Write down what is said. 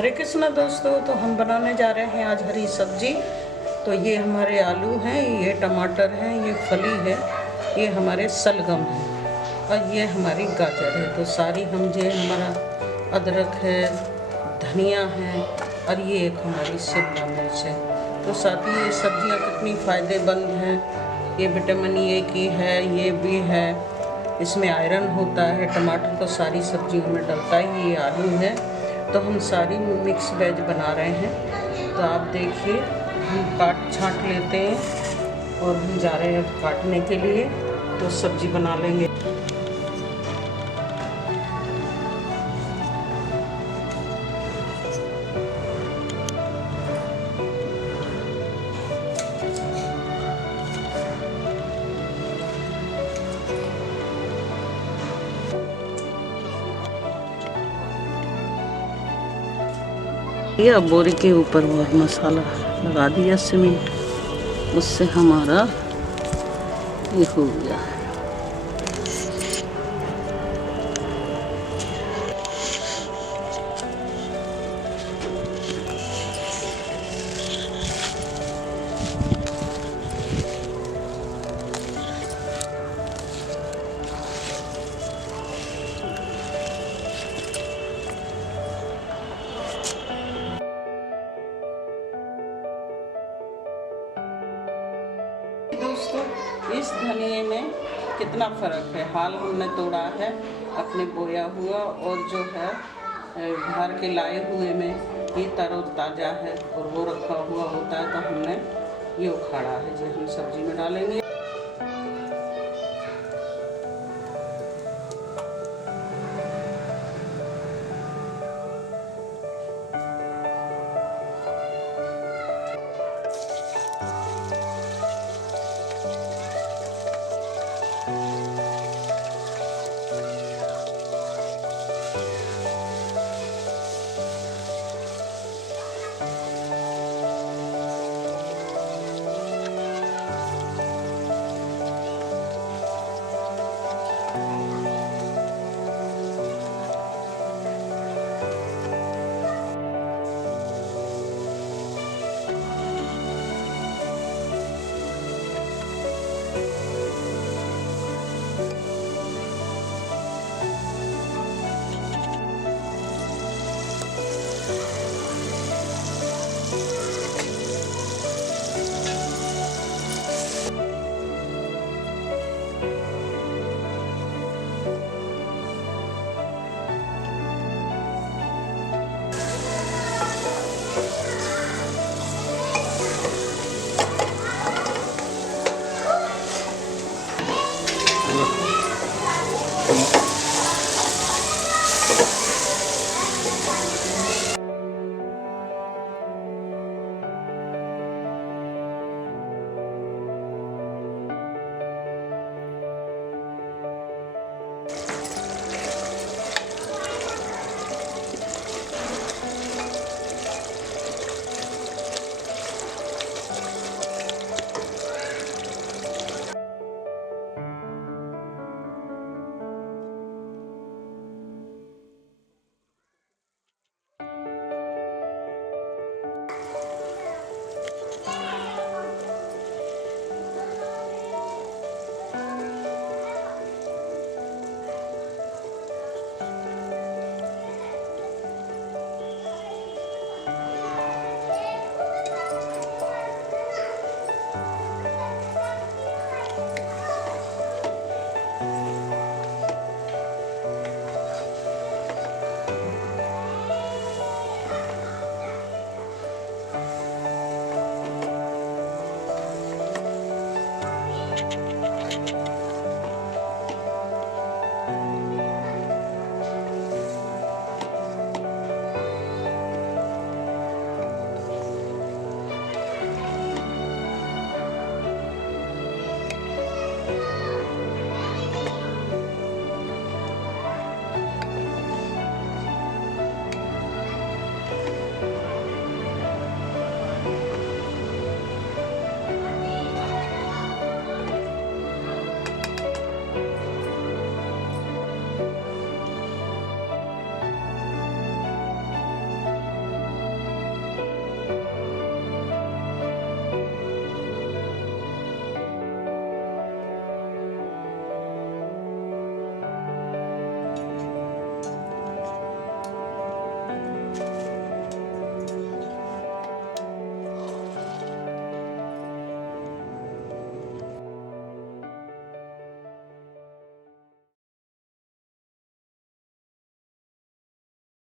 हरे कृष्णा दोस्तों, तो हम बनाने जा रहे हैं आज हरी सब्जी। तो ये हमारे आलू हैं, ये टमाटर हैं, ये फली है, ये हमारे सलगम है और ये हमारी गाजर है। तो सारी हम जो हमारा अदरक है, धनिया है और ये एक हमारी शिमला मिर्च है। तो साथ ही ये सब्जियां कितनी फ़ायदेमंद हैं। ये विटामिन ए की है, ये भी है, इसमें आयरन होता है। टमाटर तो सारी सब्जियों में डलता ही, ये आलू है। तो हम सारी मिक्स वेज बना रहे हैं। तो आप देखिए, हम काट छाँट लेते हैं और हम जा रहे हैं काटने के लिए। तो सब्जी बना लेंगे। ये बोरी के ऊपर वो मसाला लगा दिया सीमेंट, उससे हमारा ये हो गया। दोस्तों, इस धनिए में कितना फ़र्क है। हाल हमने तोड़ा है अपने बोया हुआ, और जो है बाहर के लाए हुए में ये तरोताज़ा है और वो रखा हुआ होता है। तो हमने ये उखाड़ा है जो हम सब्जी में डालेंगे।